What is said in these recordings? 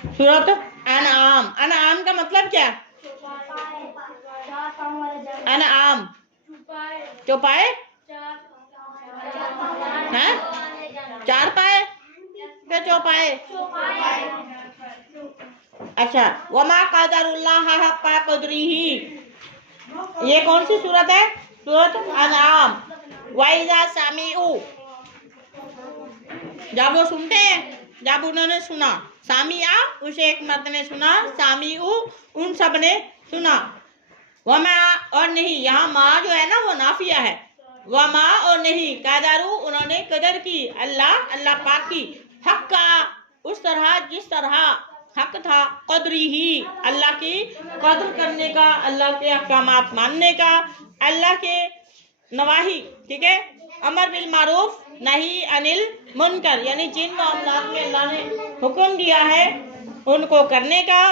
सूरत अनआम। अनआम का मतलब क्या? अनआम चौपाए हैं? चार पाए क्या चौपाए? अच्छा, वमा कदरुल्लाह हक्का कदरिही, ये कौन सी सूरत है? सूरत अनआम। वाइजा सामीउ, जब वो सुनते हैं, जब उन्होंने सुना, सामिया उसे एक मर्द ने सुना, सामीउ उन सब ने सुना। वमा और नहीं, यहाँ माँ जो है ना वो नाफिया है। वमा और नहीं, कदरू उन्होंने कदर की, अल्लाह पाक की, हक का उस तरह जिस तरह हक था, कदरी ही अल्लाह की कदर करने का, अल्लाह के अहकामात मानने का, अल्लाह के नवाही, ठीक है, अमर बिल मारूफ नहीं अनिल मुनकर, यानी जिन मामलात में अल्लाह ने हुक्म दिया है उनको करने का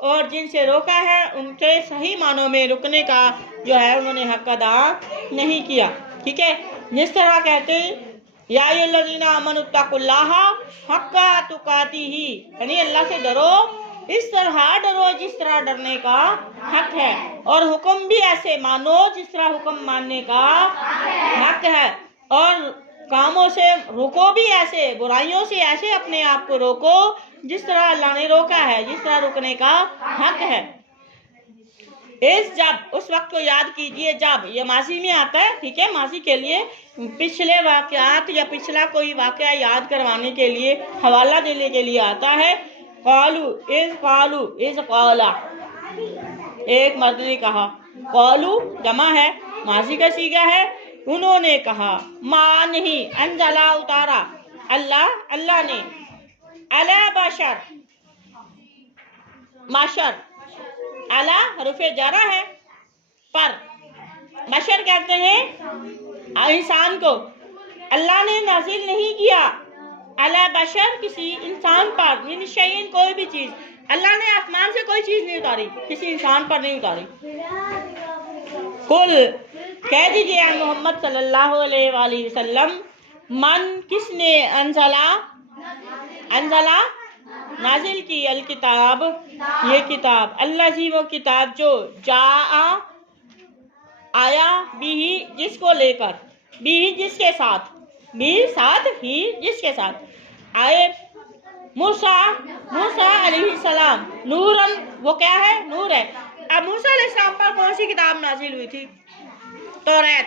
और जिनसे रोका है उनके सही मानों में रुकने का जो है उन्होंने हक अदा नहीं किया। ठीक है, जिस तरह कहते हैं या अय्युहल्लज़ीना आमनुत्तकुल्लाह हक्का तुकातिही, यानी अल्लाह से डरो, इस तरह डरो जिस तरह डरने का हक है, और हुक्म भी ऐसे मानो जिस तरह हुक्म मानने का हक है, और कामों से रुको भी ऐसे, बुराइयों से ऐसे अपने आप को रोको जिस तरह अल्लाह ने रोका है, जिस तरह रुकने का हक है। इस जब उस वक्त को याद कीजिए जब, ये माजी में आता है, ठीक है, माजी के लिए पिछले वाक़यात या पिछला कोई वाक़या याद करवाने के लिए, हवाला देने के लिए आता है। कालू इज़ काला, एक मर्द ने कहा, कालू जमा है, माजी का सीगा है, उन्होंने कहा, माँ नहीं, अंजला उतारा, अल्लाह ने, अला बशर, माशर, अला हरुफे जरा है, पर बशर कहते हैं इंसान को, अल्लाह ने नाजिल नहीं किया, अला बशर किसी इंसान पर, मिन शैइन कोई भी चीज़, अल्लाह ने आसमान से कोई चीज़ नहीं उतारी, किसी इंसान पर नहीं उतारी। कुल कह दीजिए मोहम्मद सल्लल्लाहु अलैहि वसल्लम, मन किसने, अंजला नाजिल की, अल किताब ये किताब, अल्लाह जी वो किताब जो, जा आया, बिही जिसको लेकर, बिही जिसके साथ, भी साथ ही जिसके साथ आए, मूसा अलैहिस्सलाम, नूरन वो क्या है, नूर है। अब मूसा अलैहिस्सलाम पर कौन सी किताब नाजिल हुई थी? तौरात।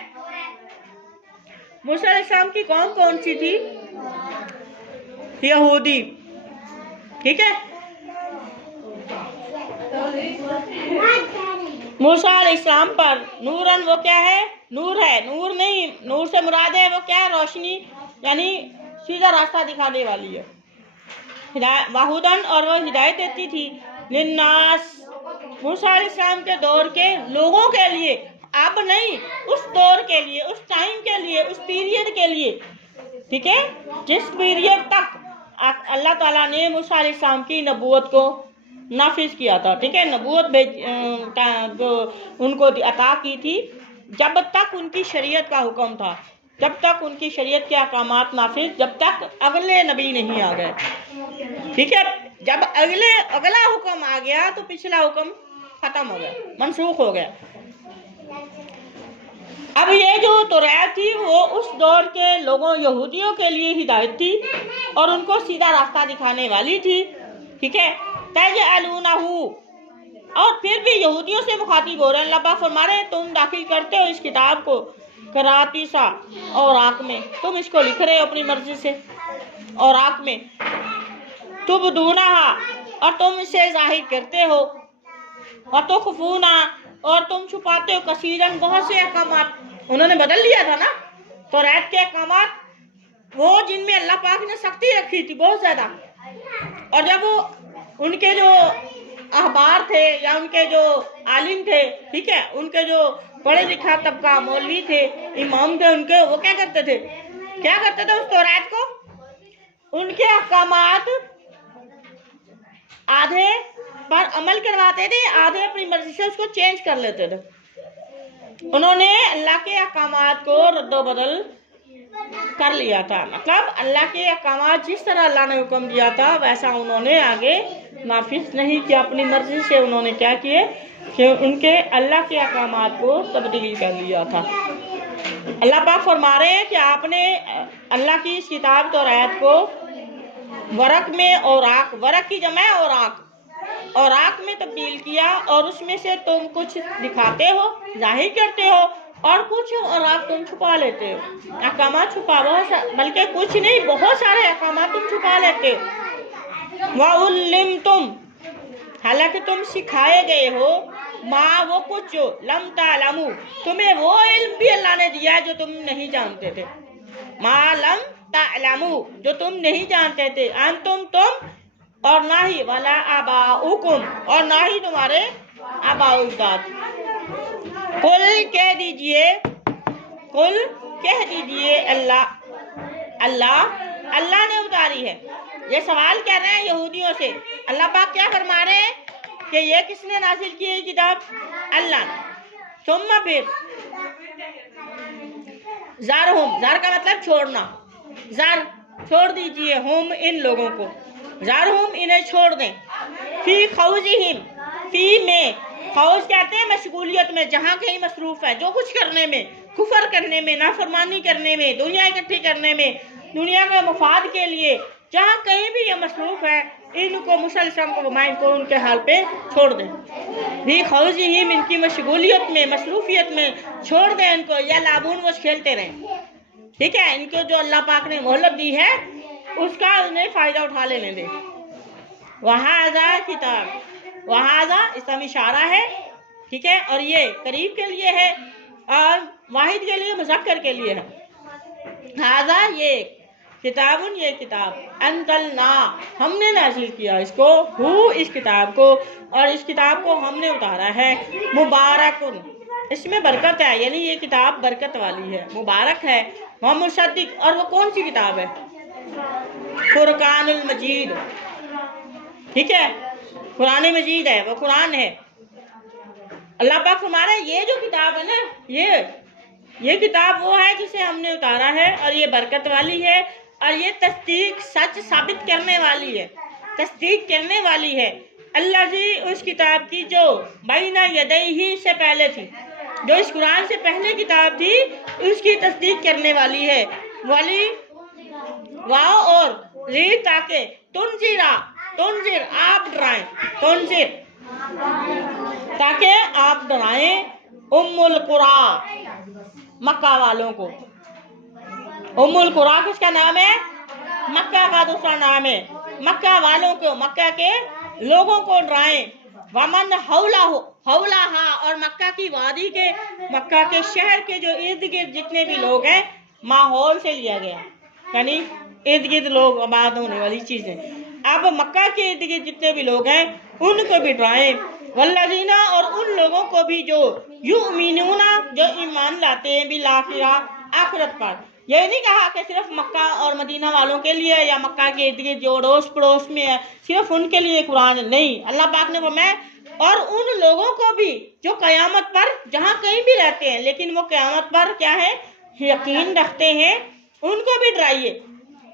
मूसा अलैहिस्सलाम की कौन सी थी? यहूदी, ठीक है। मूसा अलैहिस्सलाम पर नूरन वो क्या है, नूर है, नूर नहीं, नूर से मुराद है वो क्या है, रोशनी, यानी सीधा रास्ता दिखाने वाली है, वाहुदन, और वो हिदायत देती थी, लिन्नास, मूसा अलैहिस्सलाम के दौर के लोगों के लिए, अब नहीं, उस दौर के लिए, उस टाइम के लिए, उस पीरियड के लिए, ठीक है, जिस पीरियड तक अल्लाह ताला ने मूसा अलैहिस्सलाम की नबूवत को नाफिज किया था, ठीक है, नबूवत जो उनको अता की थी, जब तक उनकी शरीयत का हुक्म था, जब तक उनकी शरीयत के अहकामात नाफिज, जब तक अगले नबी नहीं आ गए, ठीक है। जब अगला हुक्म आ गया तो पिछला हुक्म खत्म हो गया, मनसूख हो गया। अब ये जो तौरात थी वो उस दौर के लोगों, यहूदियों के लिए हिदायत थी और उनको सीधा रास्ता दिखाने वाली थी, ठीक है। तजअलूनहू, और फिर भी यहूदियों से मुखातिब हो रहे हैं, अल्लाह पाक फरमा रहे हैं तुम दाखिल करते हो इस किताब को करातीसा और आँख में, तुम इसको लिख रहे हो अपनी मर्जी से और आँख में, तुबदूनहा, और तुम इसे जाहिर करते हो, और तुखफूना, और तुम छुपाते हो, कसीरन, बहुत से अहकामात, उन्होंने बदल लिया था ना तौरात के अहकामात, वो जिनमें अल्लाह पाक ने सख्ती रखी थी बहुत ज्यादा, और जब वो उनके जो अहबार थे या उनके जो आलिम थे, ठीक है, उनके जो पढ़े लिखा तबका, मौलवी थे, इमाम थे उनके, वो क्या करते थे उस तौरात को, उनके अहकामात आधे पर अमल करवाते थे, आधे अपनी मर्जी से उसको चेंज कर लेते थे। उन्होंने अल्लाह के अहकामात को रद्दो बदल कर लिया था, मतलब अल्लाह के अहकामात जिस तरह अल्लाह ने हुक्म दिया था वैसा उन्होंने आगे नाफिज नहीं किया, अपनी मर्जी से उन्होंने क्या किए कि उनके अल्लाह के अहकामात को तब्दील कर लिया था। अल्लाह पाक फरमा रहे हैं कि आपने अल्लाह की इस किताब तौरात को वरक में औराक, वरक की जमा है औराक में तब्दील किया, और उसमें से तुम कुछ दिखाते हो, जाहिर करते हो, और कुछ औराक तुम छुपा लेते हो। अहकामात छुपा, बल्कि कुछ नहीं, बहुत सारे अहकामात तुम छुपा लेते हो। वउल्लिम तुम, हालांकि तुम सिखाए गए हो, माँ वो कुछ जो लम तालमू, तुम्हें वो इल्म भी अल्लाह ने दिया है जो तुम नहीं जानते थे। माँ लम तालमू, जो तुम नहीं जानते थे। अंतुम, तुम, और ना ही वाला आबाउकुम, और ना ही तुम्हारे आबाउजात। कुल कह दीजिए, कुल कह दीजिए, अल्लाह ने उतारी है। ये सवाल कर रहे हैं यहूदियों से। अल्लाह पाक क्या फरमा रहे हैं कि ये किसने नाजिल की है किताब? अल्लाह। सुम्मा फिर ज़रहुम, ज़र का मतलब छोड़ना, ज़र छोड़ दीजिए, हुम इन लोगों को, ज़रहुम इन्हें छोड़ दें, फी खौज़िहिम, फी में, खौज कहते हैं मशगूलियत में, जहाँ कहीं मसरूफ़ है, जो कुछ करने में, कुफर करने में, नाफरमानी करने में, दुनिया इकट्ठी करने में, दुनिया के मफाद के लिए, जहाँ कहीं भी ये मसरूफ़ है, इनको मुसलसल को घुमाएं को उनके हाल पे छोड़ दें। भी खौज़िहिम, इनकी मशगूलियत में, मसरूफियत में छोड़ दें इनको, या लाबून, वो खेलते रहें। ठीक है, इनको जो अल्लाह पाक ने मोहलत दी है उसका उन्हें फ़ायदा उठा लेने दें। वहाज़ा किताब, वहाज़ा इसम इशारा है, ठीक है, और ये करीब के लिए है, और वाहिद के लिए, मुज़क्कर के लिए है। हाज़ा ये किताबुन, ये किताब, अंज़लना, हमने नाज़िल किया इसको, हु, इस किताब को, और इस किताब को हमने उतारा है, मुबारकुन, इसमें बरकत है, यानी ये किताब बरकत वाली है, मुबारक है। वह मुसद्दिक, और वो कौन सी किताब है? फुरकानुल मजीद, ठीक है, कुरान मजीद है, वो कुरान है। अल्लाह पाक फरमा रहे हैं ये जो किताब है ना, ये किताब वो है जिसे हमने उतारा है, और ये बरकत वाली है, और ये तस्दीक, सच साबित करने वाली है, तस्दीक करने वाली है। अल्लाज़ी, उस किताब की जो बैना यदैही से पहले थी, जो इस कुरान से पहले किताब थी, उसकी तस्दीक करने वाली है। वाली वाओ और री, ताकि तुनजिरा, तुनजिर, आप डराएं, तुनजिर, ताकि आप डराएं, उम्मुल कुरा, मक्का वालों को। उम्मुल कुरा किसका नाम है? मक्का का दूसरा नाम है। मक्का वालों को, मक्का के लोगों को डराएं। वमन हौलाहा, और मक्का की वादी के, मक्का के शहर के जो इर्द गिर्द जितने भी लोग हैं, माहौल से लिया गया, यानी इर्द गिर्द लोग आबाद होने वाली चीज़ें। अब मक्का के इर्द गिर्द जितने भी लोग हैं उनको भी डराएं। वल्लज़ीना, और उन लोगों को भी जो युमिनूना, जो ईमान लाते हैं, बिल आखिरा, आखिरत पर। ये नहीं कहा कि सिर्फ मक्का और मदीना वालों के लिए, या मक्का के इर्द गिर्द जो अड़ोस पड़ोस में है सिर्फ उनके लिए कुरान नहीं। अल्लाह पाक ने फरमाया और उन लोगों को भी जो क़यामत पर, जहाँ कहीं भी रहते हैं लेकिन वो क़यामत पर क्या है, यकीन रखते हैं, उनको भी डराइए।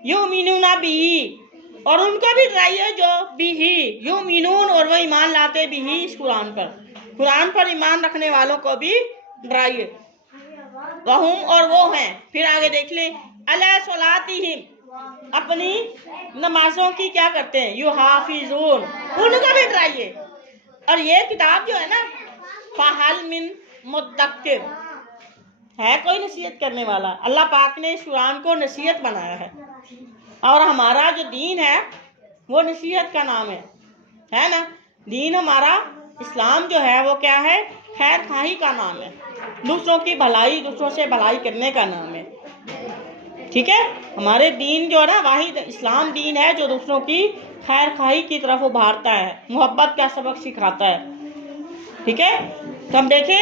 युमिनूना बिही, और उनको भी डराइए जो बिही युमिनून, और वो ईमान लाते बिही, इस कुरान पर ईमान रखने वालों को भी डराइए। वहुम, और वो हैं, फिर आगे देख लें, अला सलातिहिम, अपनी नमाजों की क्या करते हैं, युहाफिजून, उनको भी डराइए। और ये किताब जो है ना, फहल मिन मुद्दक्किर, है कोई नसीहत करने वाला? अल्लाह पाक ने इस कुरान को नसीहत बनाया है, और हमारा जो दीन है वो नसीहत का नाम है ना। दीन हमारा इस्लाम जो है वो क्या है, खैर खाही का नाम है, दूसरों की भलाई, दूसरों से भलाई करने का नाम है। ठीक है, हमारे दीन जो है ना, वाहिद इस्लाम दीन है जो दूसरों की खैर खाही की तरफ उभारता है, मोहब्बत का सबक सिखाता है। ठीक है, तो हम देखें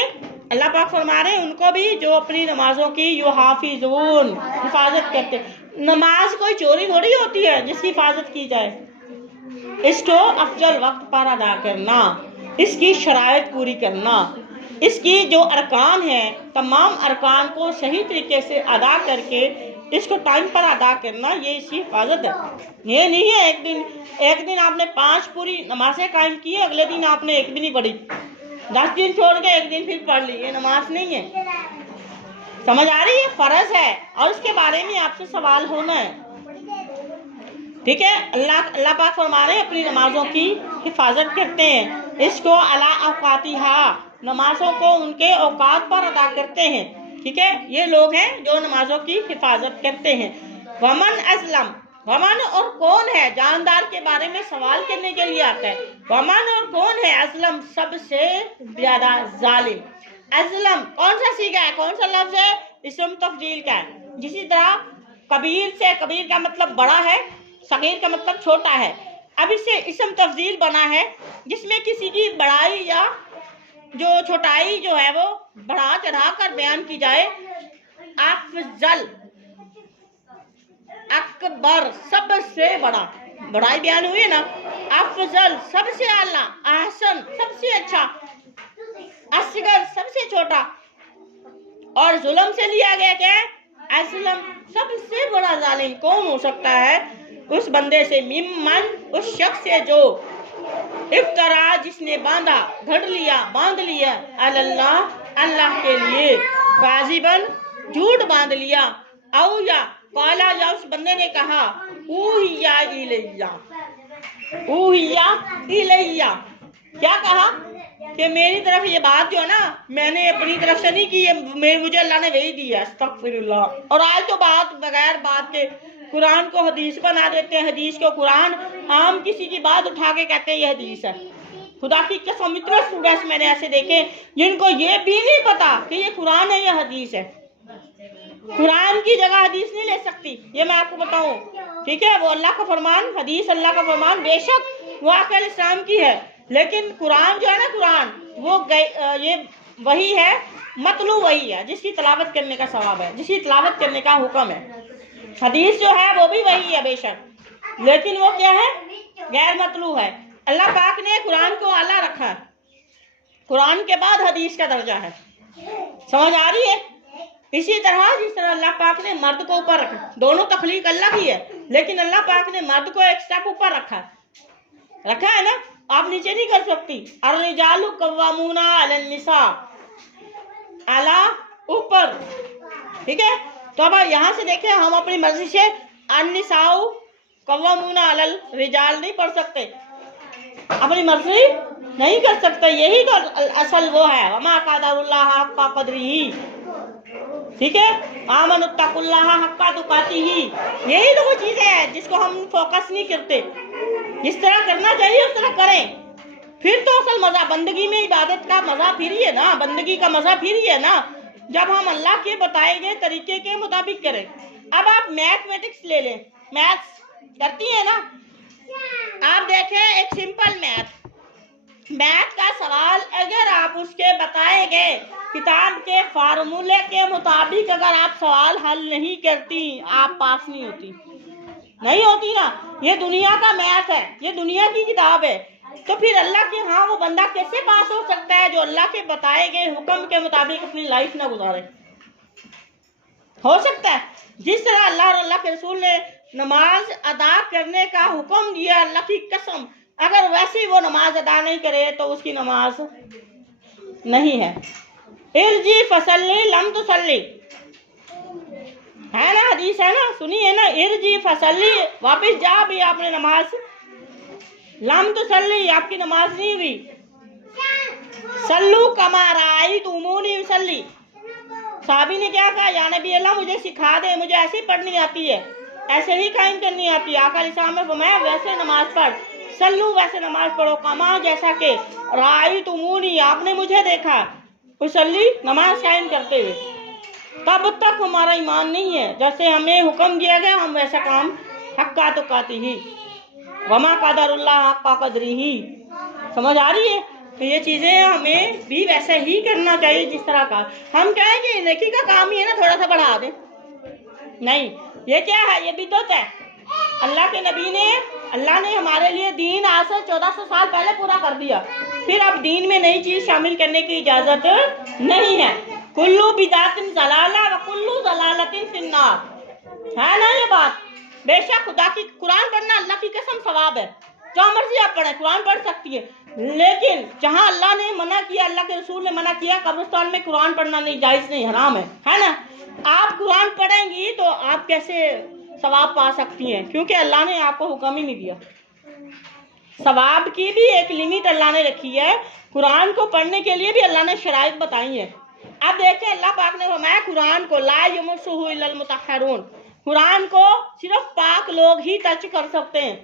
अल्लाह पाक फरमा रहे हैं उनको भी जो अपनी नमाजों की युहाफिजून, हिफाजत करते। नमाज कोई चोरी थोड़ी होती है जिसकी हिफाजत की जाए, इसको अफजल वक्त पर अदा करना, इसकी शराइत पूरी करना, इसकी जो अरकान हैं तमाम अरकान को सही तरीके से अदा करके इसको टाइम पर अदा करना, ये इसकी हिफाजत है। ये नहीं है एक दिन आपने 5 पूरी नमाजें कायम की, अगले दिन आपने एक भी नहीं पढ़ी, 10 दिन छोड़ के एक दिन फिर पढ़ ली, ये नमाज नहीं है। समझ आ रही है? फर्ज है और उसके बारे में आपसे सवाल होना है। ठीक है, अल्लाह पाक फरमा रहे हैं अपनी नमाजों की हिफाजत करते हैं, इसको अला औकातिहा, नमाजों को उनके औकात पर अदा करते हैं। ठीक है, ये लोग हैं जो नमाजों की हिफाजत करते हैं। वमन असलम, वमन और कौन है, जानदार के बारे में सवाल करने के लिए आता है। वमन और कौन है, असलम सबसे ज्यादा जालिम। असलम कौन सा सीखा है, कौन सा लफ्ज है, इस्म तफजील का है। जिसी तरह कबीर से, कबीर का मतलब बड़ा है, सगीर का मतलब छोटा है। अब इससे इस्म तफजील बना है जिसमें किसी की बड़ाई या जो छोटाई जो है वो बढ़ा चढ़ा कर बयान की जाए। अफजल, अकबर सबसे बड़ा, बड़ाई बयान हुई है ना। अफजल सबसे आला, अहसन सबसे अच्छा, असगर सबसे छोटा, और जुल्म से लिया गया क्या है, असलम सबसे बड़ा जालिम कौन हो सकता है, उस बंदे से, मिम्मन उस शख्स से जो इफ्तरा जिसने बांधा, घड़ लिया, बांध लिया, अल्लाह अल्लाह के लिए, काजिबन झूठ बांध लिया, औ या काला या उस बंदे ने कहा, ऊहिया इलैया, ऊहिया इलैया, क्या कहा कि मेरी तरफ ये बात जो है ना मैंने अपनी तरफ से नहीं की, ये मुझे अल्लाह ने वही दिया, अस्तगफिरुल्लाह। और आज तो बात बगैर बात के कुरान को हदीस बना देते हैं, हदीस को कुरान, आम किसी की बात उठा के कहते हैं ये हदीस है। खुदा की कसम इतने स्टूडेंट्स मैंने ऐसे देखे जिनको ये भी नहीं पता कि ये कुरान है या हदीस है। कुरान की जगह हदीस नहीं ले सकती, ये मैं आपको बताऊं। ठीक है, वो अल्लाह का फरमान, हदीस अल्लाह का फरमान, बेशक वो आखिर इस्लाम की है, लेकिन कुरान जो है ना, कुरान वो ये वही है, मतलू वही है जिसकी तलावत करने का सवाब है, जिसकी तलावत करने का हुक्म है। हदीस जो है वो भी वही है बेशक, लेकिन वो क्या है, गैर मतलू है। अल्लाह पाक ने कुरान को आला रखा है, कुरान के बाद हदीस का दर्जा है। समझ आ रही है? इसी तरह जिस तरह अल्लाह पाक ने मर्द को ऊपर रखा, दोनों तखलीक अल्लाह की है, लेकिन अल्लाह पाक ने मर्द को एक स्टेप ऊपर रखा है ना, आप नीचे नहीं कर सकती। अर्रिजालु कव्वामूना अलन निसा, आला ऊपर। ठीक है, तो अब यहाँ से देखें, हम अपनी मर्जी से अन्निसाउ कव्वामूना अलल रिजाल नहीं पढ़ सकते, अपनी मर्जी नहीं कर सकते। यही तो असल वो है, वमा क़दरुल्लाह हक़्क़ क़द्रिही। ठीक है, आमनुत्तकुल्लाह हक़्क़ तुक़ातिही, यही तो वो चीजें हैं जिसको हम फोकस नहीं करते। जिस तरह करना चाहिए उस तरह करें, फिर तो असल मजा, बंदगी में इबादत का मजा फिर ही है ना, बंदगी का मजा फिर ही है ना, जब हम अल्लाह के बताए गए तरीके के मुताबिक करें। अब आप मैथमेटिक्स ले लें, मैथ्स करती है ना, आप देखें एक सिंपल मैथ का सवाल, अगर आप उसके बताए गए किताब के फार्मूले के मुताबिक अगर आप सवाल हल नहीं करती, आप पास नहीं होती ना। ये दुनिया का मैथ है, ये दुनिया की किताब है, तो फिर अल्लाह के यहाँ वो बंदा कैसे पास हो सकता है जो अल्लाह के बताए गए हुक्म के मुताबिक अपनी लाइफ ना गुजारे। हो सकता है जिस तरह अल्लाह और अल्लाह के रसूल ने नमाज अदा करने का हुक्म दिया, अल्लाह की कसम अगर वैसे वो नमाज अदा नहीं करे तो उसकी नमाज नहीं है। इर्जी फसल्ली लम तुसल्ली, है ना, हदीस है ना, सुनी है ना, इर्जी फसल्ली, वापस जा भी आपने नमाज, लम तुसल्ली आपकी नमाज नहीं हुई, सल्लू कमा राअयतुमूनी उसल्ली। साहबी ने क्या कहा, या नबी अल्लाह मुझे सिखा दे, मुझे ऐसे ही पढ़नी आती है, ऐसे ही कायम करनी आती है। आका इस्लाम में फरमाया वैसे नमाज पढ़, सल्लू वैसे नमाज पढ़ो, कमा जैसा के राअयतुमूनी आपने मुझे देखा, उसल्ली नमाज कायम करते हुए। तब तक हमारा ईमान नहीं है, जैसे हमें हुक्म दिया गया हम वैसा काम हक्का तुकातिही, वमा क़दरुल्लाह हक़्क़ क़द्रिही। समझ आ रही है? तो ये चीज़ें हमें भी वैसे ही करना चाहिए जिस तरह का हम कहेंगे नेकी का काम ही है ना, थोड़ा सा बढ़ा दे, नहीं, ये क्या है, ये बिदअत है। अल्लाह ने हमारे लिए दीन आज से 1400 साल पहले पूरा कर दिया, फिर अब दीन में नई चीज शामिल करने की इजाजत नहीं है। कुल्लू बिदातिन ज़लाला व कुल्लू ज़लालतिन फिन्नार, ہے ना ये बात। बेशक खुदा की कुरान पढ़ना अल्लाह की कसम सवाब है, जो मर्जी आप पढ़ें, कुरान पढ़ सकती है, लेकिन जहाँ अल्लाह ने मना किया, अल्लाह के रसूल ने मना किया, कब्रिस्तान में कुरान पढ़ना नहीं, जायज़ नहीं, हराम है ना। आप कुरान पढ़ेंगी तो आप कैसे सवाब पा सकती हैं, क्योंकि अल्लाह ने आपको हुक्म ही नहीं दिया। सवाब की भी एक लिमिट अल्लाह ने रखी है, कुरान को पढ़ने के लिए भी अल्लाह ने शराइत बताई है। अब देखते हैं, अल्लाह पाक ने फरमाया कुरान को ला यमस्सुहु इल्लल मुतहहरून, कुरान को सिर्फ पाक लोग ही टच कर सकते हैं,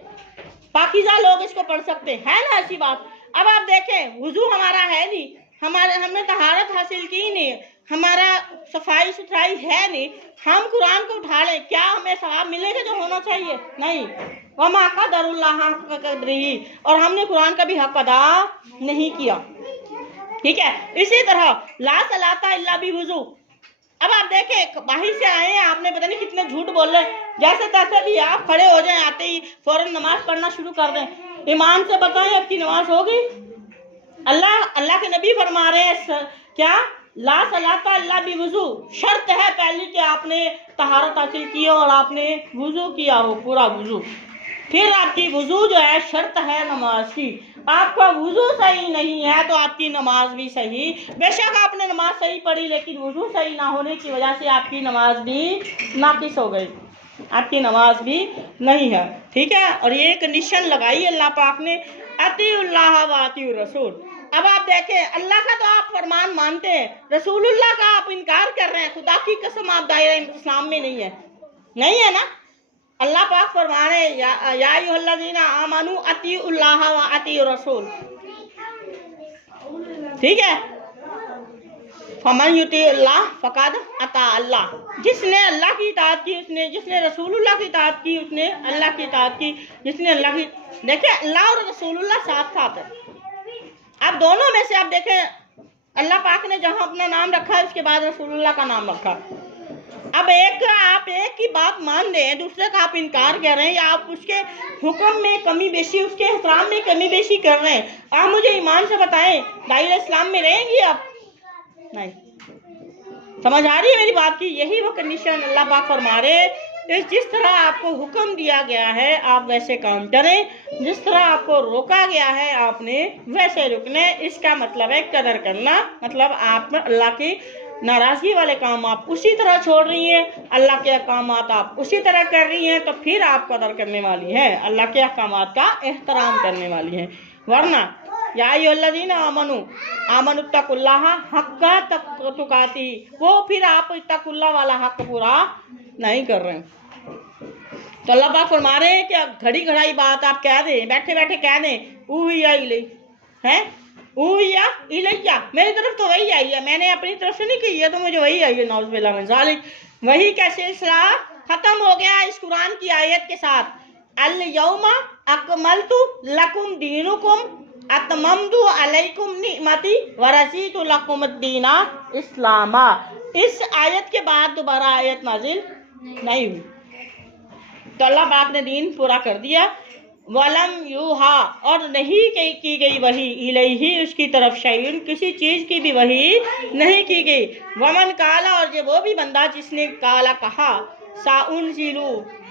पाकीज़ा लोग इसको पढ़ सकते हैं, है ना ऐसी बात। अब आप देखें, वुजू हमारा है नहीं, हमने तहारत हासिल की नहीं, हमारा सफाई सुथराई है नहीं, हम कुरान को उठा लें, क्या हमें सवाब मिलेगा जो होना चाहिए? नहीं। वमा क़दरुल्लाह हक़्क़ क़द्रिही, और हमने कुरान का भी हक अदा नहीं किया। ठीक है, इसी तरह ला सलाता इल्ला बिवुज़ू। अब आप देखें, बाहर से आए हैं, आपने पता नहीं कितने झूठ बोल रहे, जैसे तैसे भी आप खड़े हो जाएं, आते ही फौरन नमाज पढ़ना शुरू कर दें, ईमान से बताएं आपकी नमाज होगी? अल्लाह के नबी फरमा रहे हैं क्या, ला सलाता इल्ला बिवुज़ू, शर्त है पहले कि आपने तहारत हासिल की हो और आपने वुज़ू किया हो, पूरा वुज़ू, फिर आपकी वुज़ू जो है शर्त है नमाज की। आपका वुज़ू सही नहीं है तो आपकी नमाज भी सही, बेशक आपने नमाज सही पढ़ी, लेकिन वुज़ू सही ना होने की वजह से आपकी नमाज भी नाकिस हो गई, आपकी नमाज भी नहीं है। ठीक है, और ये कंडीशन लगाई अल्लाह पाक ने, अतीउल्लाह व अतीउर रसूल। अब आप देखें, अल्लाह का तो आप फरमान मानते हैं, रसूलुल्लाह का आप इनकार कर रहे हैं, खुदा की कसम आप दायरा इस्लाम में नहीं है ना। अल्लाह पाक फरमा रहे हैं या अय्युहल्लज़ीना आमनू अतीउल्लाह व अतीउर रसूल। ठीक है, फमन युतिल्लाह फ़क़द अता अल्लाह, जिसने अल्लाह की इताअत की, उसने, जिसने रसूलुल्लाह की इताअत की, उसने अल्लाह की इताअत की, जिसने अल्लाह की, देखिए अल्लाह और रसूलुल्लाह साथ साथ है। अब दोनों में से आप देखें, अल्लाह पाक ने जहाँ अपना नाम रखा है उसके बाद रसूलुल्लाह का नाम रखा। अब आप एक की बात मान दें, दूसरे का आप इनकार कर रहे हैं, या आप उसके हुक्म में कमी बेशी, उसके एहतराम में कमी बेशी कर रहे हैं। आप मुझे ईमान से बताएं, दायरा इस्लाम में रहेंगी आप? नहीं। समझ आ रही है मेरी बात की? यही वो कंडीशन अल्लाह पाक फरमा रहे, जिस तरह आपको हुक्म दिया गया है आप वैसे काम करें, जिस तरह आपको रोका गया है आपने वैसे रुकने। इसका मतलब है कदर करना, मतलब आप अल्लाह की नाराज़गी वाले काम आप उसी तरह छोड़ रही हैं, अल्लाह के अहकामात आप उसी तरह कर रही हैं, तो फिर आप कदर करने वाली हैं, अल्लाह के अहकामात का एहतराम करने वाली हैं। वरना या अय्युहल्लज़ीना आमनू इत्तक़ुल्लाह हक़्क़ तुक़ाती, वो फिर आप इत्तक़ुल्लाह वाला हक पूरा नहीं कर रहे हैं। तो अल्लाह पाक फरमा रहे हैं कि घड़ी घड़ाई बात आप कह दें, बैठे बैठे कह दें ऊहिया इलैया है, ऊहिया इलैया, मेरी तरफ तो वही आई है, मैंने अपनी तरफ से नहीं की है, तो मुझे वही आई है, नाउज़ बिल्लाह मिन ज़ालिक। वही का सिलसिला खत्म हो गया इस कुरान की आयत के साथ, अल यौमा अकमलतु लकुम दीनुकुम अतममतु अलैकुम निअमती व रज़ीतु लकुम दीना इस्लामा। इस आयत के बाद दोबारा आयत नाजिल नहीं हुई, तो अल्लाह पाक ने दीन पूरा कर दिया। वलम यूहा, और नहीं की गई वही, इलैहि उसकी तरफ, शैइन किसी चीज़ की भी वही नहीं की गई। वमन काला, और जो वो भी बंदा जिसने काला कहा, साउनजिलु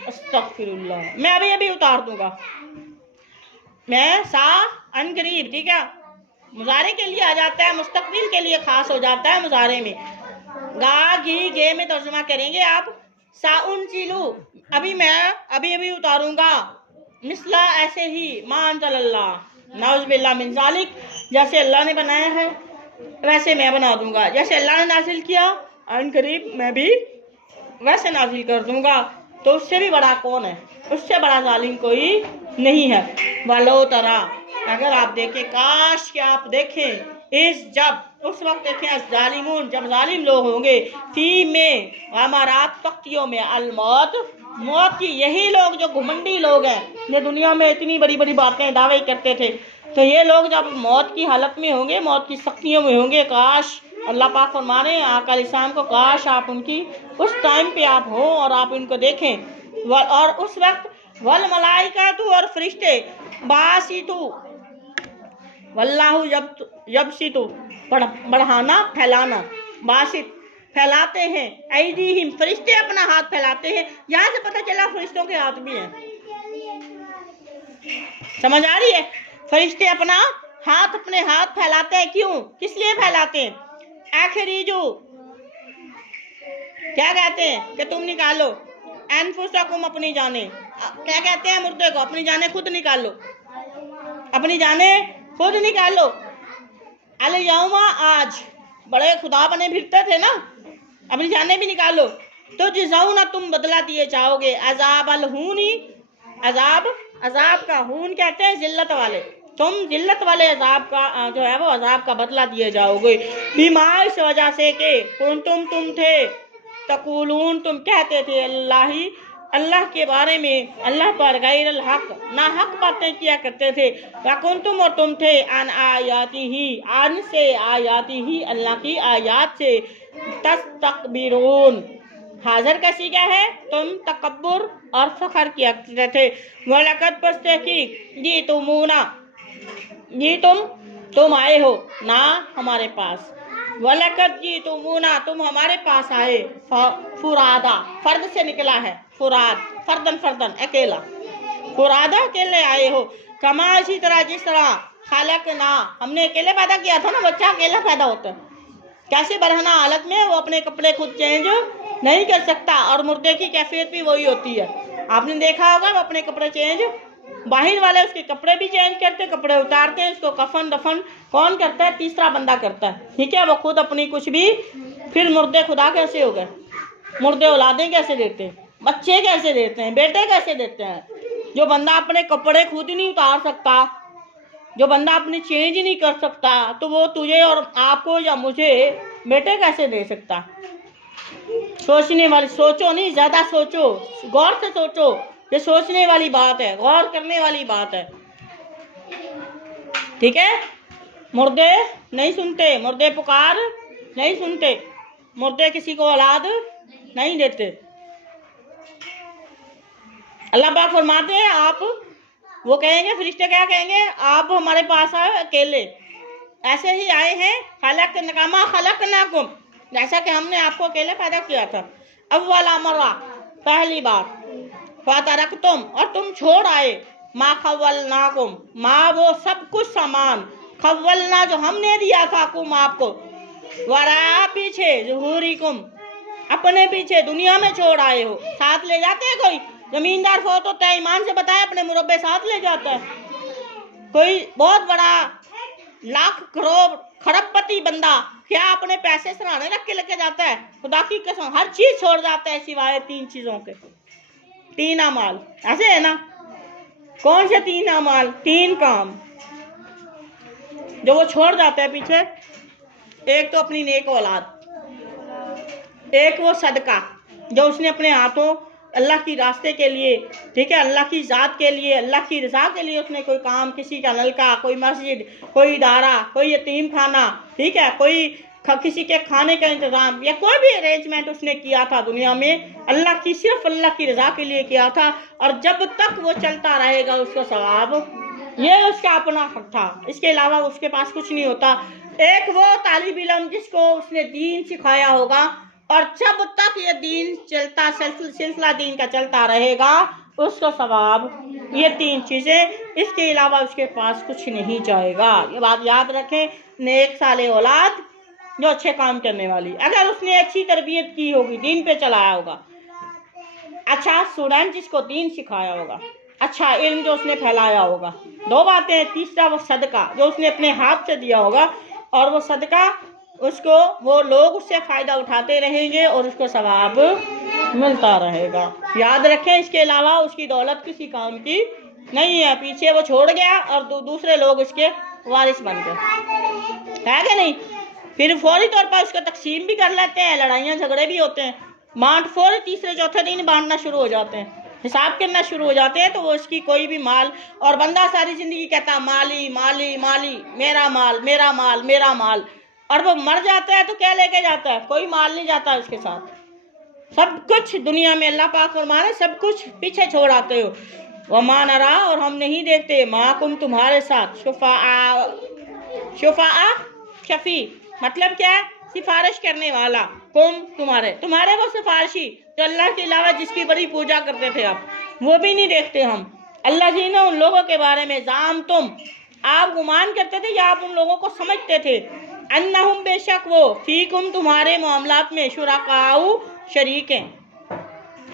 अस्तगफिरुल्लाह, मैं अभी अभी उतार दूंगा, मैं सा अनकरीब, ठीक है, मुजारे के लिए आ जाता है, मुस्तकबिल के लिए खास हो जाता है मुजारे में, गा घी गे में तर्जुमा करेंगे आप, साउनजिलु मैं अभी उतारूंगा, मिसला ऐसे ही, मा अंज़लल्लाह नाउज़ बिल्लाह मिन ज़ालिक, जैसे अल्लाह ने बनाया है वैसे मैं बना दूंगा, जैसे अल्लाह ने नाजिल किया अन करीब मैं भी वैसे नाजिल कर दूंगा। तो उससे भी बड़ा कौन है, उससे बड़ा जालिम कोई नहीं है। वलो तरा, अगर आप देखें, काश कि आप देखें, जब उस वक्त देखें, जालिमून, जब जालिम लोग होंगे, फी में अमारात तख्तियों में, अलमौत, मौत की, यही लोग जो घुमंडी लोग हैं, ये दुनिया में इतनी बड़ी बड़ी बातें दावे करते थे, तो ये लोग जब मौत की हालत में होंगे, मौत की सख्तियों में होंगे, काश, अल्लाह पाक फरमा रहे हैं आका अलैहिस्सलाम को, काश आप उनकी उस टाइम पे आप हो और आप इनको देखें। और उस वक्त वल मलाइकातु, और फरिश्ते, बासितु, वल्लाहु यबसितु, बढ़ाना फैलाना, बासित پھیلاتے ہیں، ایدیہم فرشتے اپنا ہاتھ پھیلاتے ہیں. یہاں سے پتہ چلا فرشتوں کے ہاتھ بھی ہیں. سمجھ آ رہی ہے؟ فرشتے اپنا ہاتھ اپنے ہاتھ پھیلاتے ہیں. کیوں؟ کس لیے پھیلاتے ہیں؟ اخرجو کیا کہتے ہیں کہ تم نکالو انفسکم اپنی جانیں. کیا کہتے ہیں مردے کو؟ اپنی جانیں خود نکالو، اپنی جانیں خود نکالو. الیوم آج بڑے خدا بنے پھرتے تھے نا، اپنی جانیں بھی نکالو. تو جزاؤن تم بدلہ دیے جاؤ گے، عذاب الہونی عذاب کا ہون کہتے ہیں ذلت والے. تم ذلت والے عذاب کا جو ہے وہ عذاب کا بدلہ دیے جاؤ گے. بما اس وجہ سے کہ کنتم تم تھے تقولون تم کہتے تھے اللہ کے بارے میں، اللہ پر غیر الحق نا حق باتیں کیا کرتے تھے. وکنتم اور تم تھے ان آیاتی ہی ان سے آیاتی ہی اللہ کی آیات سے تستکبرون. حاضر کا صیغہ ہے تم تکبر اور فخر کیا کرتے تھے. وَلَقَدْ پس تحقیق جِئْتُمُونَا تم آئے ہو نا ہمارے پاس. وَلَقَدْ جِئْتُمُونَا تم ہمارے پاس آئے. فرادا فرد سے نکلا ہے، فراد فردن اکیلا. فرادا اکیلے آئے ہو. کما اسی طرح جس طرح خلقنا ہم نے اکیلے پیدا کیا تھا نا، بچہ اکیلا پیدا ہوتا ہے. کیسے برہنہ حالت میں وہ اپنے کپڑے خود چینج نہیں کر سکتا، اور مردے کی کیفیت بھی وہی ہوتی ہے. آپ نے دیکھا ہوگا وہ اپنے کپڑے چینج، باہر والے اس کے کپڑے بھی چینج کرتے، کپڑے اتارتے ہیں، اس کو کفن دفن کون کرتا ہے؟ تیسرا بندہ کرتا ہے. ٹھیک ہے، وہ خود اپنی کچھ بھی. پھر مردے خدا کیسے ہو گئے؟ مردے اولادیں کیسے دیتے ہیں؟ بچے کیسے دیتے ہیں؟ بیٹے کیسے دیتے ہیں؟ جو بندہ اپنے کپڑے خود ہی نہیں اتار سکتا، جو بندہ اپنی چینج نہیں کر سکتا، تو وہ تجھے اور آپ کو یا مجھے بیٹے کیسے دے سکتا؟ سوچنے والی، سوچو نہیں، زیادہ سوچو، غور سے سوچو. یہ سوچنے والی بات ہے، غور کرنے والی بات ہے. ٹھیک ہے؟ مردے نہیں سنتے، مردے پکار نہیں سنتے، مردے کسی کو اولاد نہیں دیتے. اللہ پاک فرماتے ہیں آپ، وہ کہیں گے فرشتے کیا کہیں گے؟ آپ ہمارے پاس آئے اکیلے، ایسے ہی آئے ہیں. خلقناکم جیسا کہ ہم نے آپ کو اکیلے پیدا کیا تھا. اول مرہ پہلی بار. فترکتم اور تم چھوڑ آئے. ما خولناکم ما وہ سب کچھ سامان، خولنا جو ہم نے دیا تھا کم آپ کو، ورا پیچھے ظہورکم اپنے پیچھے دنیا میں چھوڑ آئے ہو. ساتھ لے جاتے ہیں کوئی زمیندار فوت ہوتا ہے، ایمان سے بتائے اپنے مربے ساتھ لے جاتا ہے. کوئی بہت بڑا لاکھ کروڑ کھرب پتی بندہ کیا اپنے پیسے سرانے رکھ کے لے کے جاتا ہے؟ خدا کی قسم ہر چیز چھوڑ جاتا ہے سوائے 3 چیزوں کے. 3 اعمال ایسے ہے نا. کون سے 3 اعمال؟ 3 کام جو وہ چھوڑ جاتا ہے پیچھے. ایک تو اپنی نیک اولاد، ایک وہ صدقہ جو اس نے اپنے ہاتھوں اللہ کی راستے کے لیے، ٹھیک ہے، اللہ کی ذات کے لیے، اللہ کی رضا کے لیے اس نے کوئی کام، کسی کا نلکا، کوئی مسجد، کوئی ادارہ، کوئی یتیم خانہ، ٹھیک ہے، کوئی کسی کے کھانے کا انتظام یا کوئی بھی ارینجمنٹ اس نے کیا تھا دنیا میں، اللہ کی صرف اللہ کی رضا کے لیے کیا تھا. اور جب تک وہ چلتا رہے گا اس کو ثواب، یہ اس کا اپنا حق تھا. اس کے علاوہ اس کے پاس کچھ نہیں ہوتا. ایک وہ طالب علم جس کو اس نے دین سکھایا ہوگا، اور جب تک یہ دین چلتا، سلسلہ دین کا چلتا رہے گا اس کو ثواب. یہ 3 چیزیں، اس کے علاوہ اس کے پاس کچھ نہیں جائے گا. یہ بات یاد رکھیں. نیک صالح اولاد جو اچھے کام کرنے والی، اگر اس نے اچھی تربیت کی ہوگی، دین پہ چلایا ہوگا، اچھا اسٹوڈنٹ جس کو دین سکھایا ہوگا، اچھا علم جو اس نے پھیلایا ہوگا. 2 باتیں. تیسرا وہ صدقہ جو اس نے اپنے ہاتھ سے دیا ہوگا، اور وہ صدقہ اس کو وہ لوگ اس سے فائدہ اٹھاتے رہیں گے اور اس کو ثواب ملتا رہے گا. یاد رکھیں اس کے علاوہ اس کی دولت کسی کام کی نہیں ہے. پیچھے وہ چھوڑ گیا اور دوسرے لوگ اس کے وارث بن گئے، ہے کہ نہیں؟ پھر فوری طور پر اس کو تقسیم بھی کر لیتے ہیں، لڑائیاں جھگڑے بھی ہوتے ہیں، بانٹ فوری تیسرے چوتھے دن بانٹنا شروع ہو جاتے ہیں، حساب کرنا شروع ہو جاتے ہیں. تو وہ اس کی کوئی بھی مال، اور بندہ ساری زندگی کہتا مالی مالی مالی، میرا مال میرا مال میرا مال، اور وہ مر جاتا ہے تو کیا لے کے جاتا ہے؟ کوئی مال نہیں جاتا اس کے ساتھ. سب کچھ دنیا میں اللہ پاک فرمانے سب کچھ پیچھے چھوڑ آتے ہو. وَمَا نَرَا اور ہم نہیں دیکھتے مَعَكُمْ تمہارے ساتھ شفیع. مطلب کیا ہے؟ सिफारिश करने वाला, कौम तुम्हारे वो सिफारिशी जो अल्लाह के अलावा जिसकी बड़ी पूजा करते थे आप, वो भी नहीं देखते हम। अल्लाह जी ने उन लोगों के बारे में जाम तुम, आप गुमान करते थे या आप उन लोगों को समझते थे, अन्नहुम बेशक वो, फीकुम तुम्हारे मामलात में, शुरकाऊ शरीक हैं,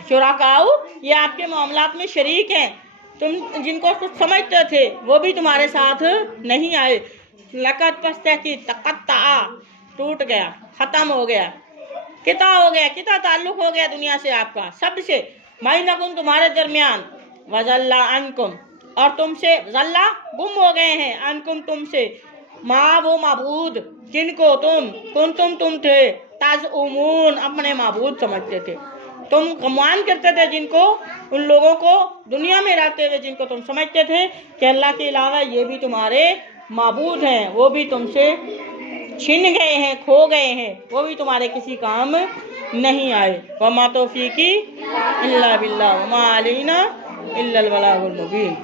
शुरकाऊ ये आपके मामलात में शरीक हैं, तुम जिनको कुछ समझते थे वो भी तुम्हारे साथ नहीं आए। लकत पस्तकी तकत्ता, टूट गया, खत्म हो गया, किता हो गया, किता ताल्लुक हो गया दुनिया से आपका सबसे, बैनकुम तुम्हारे दरमियान, वज़ल्ला अनकुम और तुमसे, ज़ल्ला गुम हो गए हैं, अनकुम तुमसे, माँ वो माबूद जिनको तुम थे, तज़उमून अपने माबूद समझते थे, तुम गुमान करते थे जिनको, उन लोगों को दुनिया में रहते हुए जिनको तुम समझते थे कि अल्लाह के अलावा ये भी तुम्हारे माबूद हैं, वो भी तुमसे छिन गए हैं, खो गए हैं, वो भी तुम्हारे किसी काम नहीं आए। वमा तौफीकी इल्ला बिल्लाह वमा अलैना इल्लल बलागुल मुबीन।